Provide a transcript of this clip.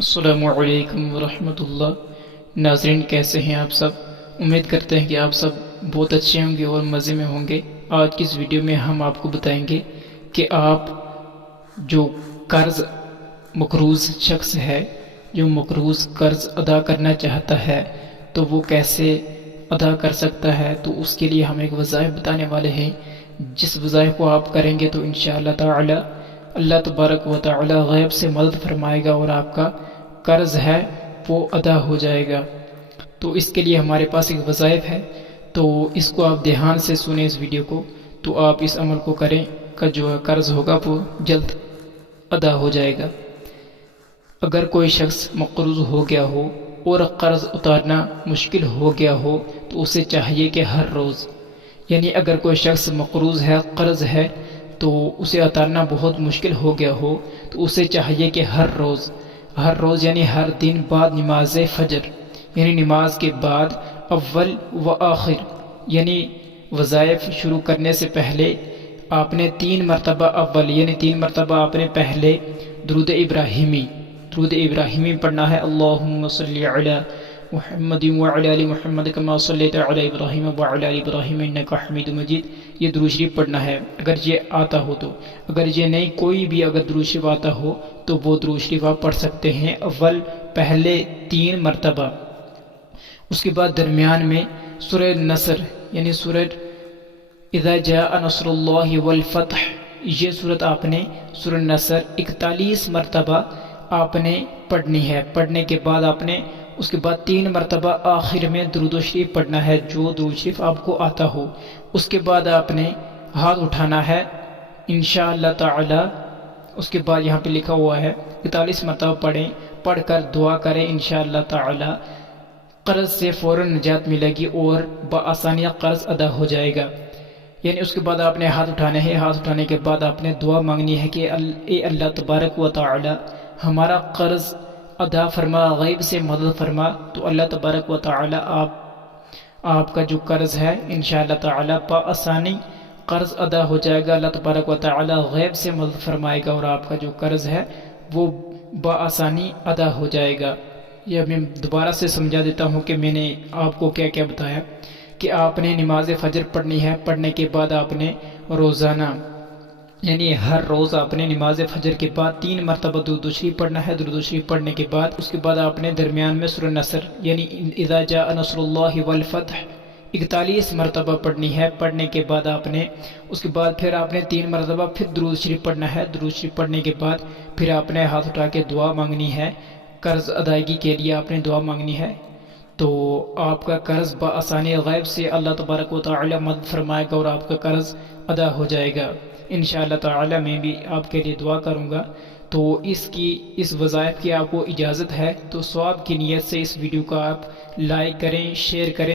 السلام علیکم ورحمۃ اللہ۔ ناظرین، کیسے ہیں آپ سب؟ امید کرتے ہیں کہ آپ سب بہت اچھے ہوں گے اور مزے میں ہوں گے۔ آج کی اس ویڈیو میں ہم آپ کو بتائیں گے کہ آپ جو قرض مقروض شخص ہے، جو مقروض قرض ادا کرنا چاہتا ہے تو وہ کیسے ادا کر سکتا ہے۔ تو اس کے لیے ہم ایک وظائف بتانے والے ہیں، جس وظائف کو آپ کریں گے تو انشاءاللہ تعالی اللہ تبارک و تعالی غیب سے مدد فرمائے گا اور آپ کا قرض ہے وہ ادا ہو جائے گا۔ تو اس کے لیے ہمارے پاس ایک وظائف ہے، تو اس کو آپ دھیان سے سنیں اس ویڈیو کو، تو آپ اس عمل کو کریں کا جو قرض ہوگا وہ جلد ادا ہو جائے گا۔ اگر کوئی شخص مقروض ہو گیا ہو اور قرض اتارنا مشکل ہو گیا ہو تو اسے چاہیے کہ ہر روز، یعنی اگر کوئی شخص مقروض ہے، قرض ہے، تو اسے اتارنا بہت مشکل ہو گیا ہو تو اسے چاہیے کہ ہر روز یعنی ہر دن بعد نماز فجر، یعنی نماز کے بعد اول و آخر، یعنی وظائف شروع کرنے سے پہلے آپ نے 3 مرتبہ اول یعنی 3 مرتبہ آپ نے پہلے درود ابراہیمی پڑھنا ہے۔ اللہم صلی علی محمد وعلی آل محمد کما صلیت علی ابراہیم وعلی آل ابراہیم انک حمید مجید، یہ درود شریف پڑھنا ہے اگر یہ آتا ہو تو۔ اگر یہ نہیں، کوئی بھی اگر درود شریف آتا ہو تو وہ درود شریف آپ پڑھ سکتے ہیں اول پہلے 3 مرتبہ۔ اس کے بعد درمیان میں سورہ نصر یعنی سورہ اذا جاء نصر اللہ والفتح، یہ سورت آپ نے سورہ نصر 41 مرتبہ آپ نے پڑھنی ہے۔ پڑھنے کے بعد آپ نے اس کے بعد 3 مرتبہ آخر میں درود و شریف پڑھنا ہے، جو درود شریف آپ کو آتا ہو۔ اس کے بعد آپ نے ہاتھ اٹھانا ہے انشاءاللہ تعالی۔ اس کے بعد یہاں پہ لکھا ہوا ہے 41 مرتبہ پڑھ کر دعا کریں، انشاءاللہ تعالی قرض سے فوراً نجات ملے گی اور بآسانی قرض ادا ہو جائے گا۔ یعنی اس کے بعد آپ نے ہاتھ اٹھانے ہیں، ہاتھ اٹھانے کے بعد آپ نے دعا مانگنی ہے کہ اے اللہ تبارک و تعالی ہمارا قرض ادا فرما، غیب سے مدد فرما۔ تو اللہ تبارک و تعالی آپ کا جو قرض ہے انشاءاللہ تعالی بآسانی قرض ادا ہو جائے گا۔ اللہ تبارک و تعالی غیب سے مدد فرمائے گا اور آپ کا جو قرض ہے وہ بآسانی ادا ہو جائے گا۔ یہ میں دوبارہ سے سمجھا دیتا ہوں کہ میں نے آپ کو کیا کیا بتایا، کہ آپ نے نماز فجر پڑھنی ہے، پڑھنے کے بعد آپ نے روزانہ یعنی ہر روز آپ نے نماز فجر کے بعد 3 مرتبہ درود شریف پڑھنا ہے۔ درود شریف پڑھنے کے بعد اس کے بعد آپ نے درمیان میں سورہ نصر یعنی اذا جاء نصر اللہ والفتح 41 مرتبہ پڑھنی ہے۔ پڑھنے کے بعد آپ نے اس کے بعد پھر آپ نے 3 مرتبہ پھر درود شریف پڑھنا ہے۔ درود شریف پڑھنے کے بعد پھر آپ نے ہاتھ اٹھا کے دعا مانگنی ہے، قرض ادائیگی کے لیے آپ نے دعا مانگنی ہے، تو آپ کا قرض بآسانی غیب سے اللہ تبارک و تعالی مدد فرمائے گا اور آپ کا قرض ادا ہو جائے گا انشاءاللہ تعالی۔ میں بھی آپ کے لیے دعا کروں گا۔ تو اس وظائف کی آپ کو اجازت ہے تو ثواب کی نیت سے اس ویڈیو کو آپ لائک کریں، شیئر کریں۔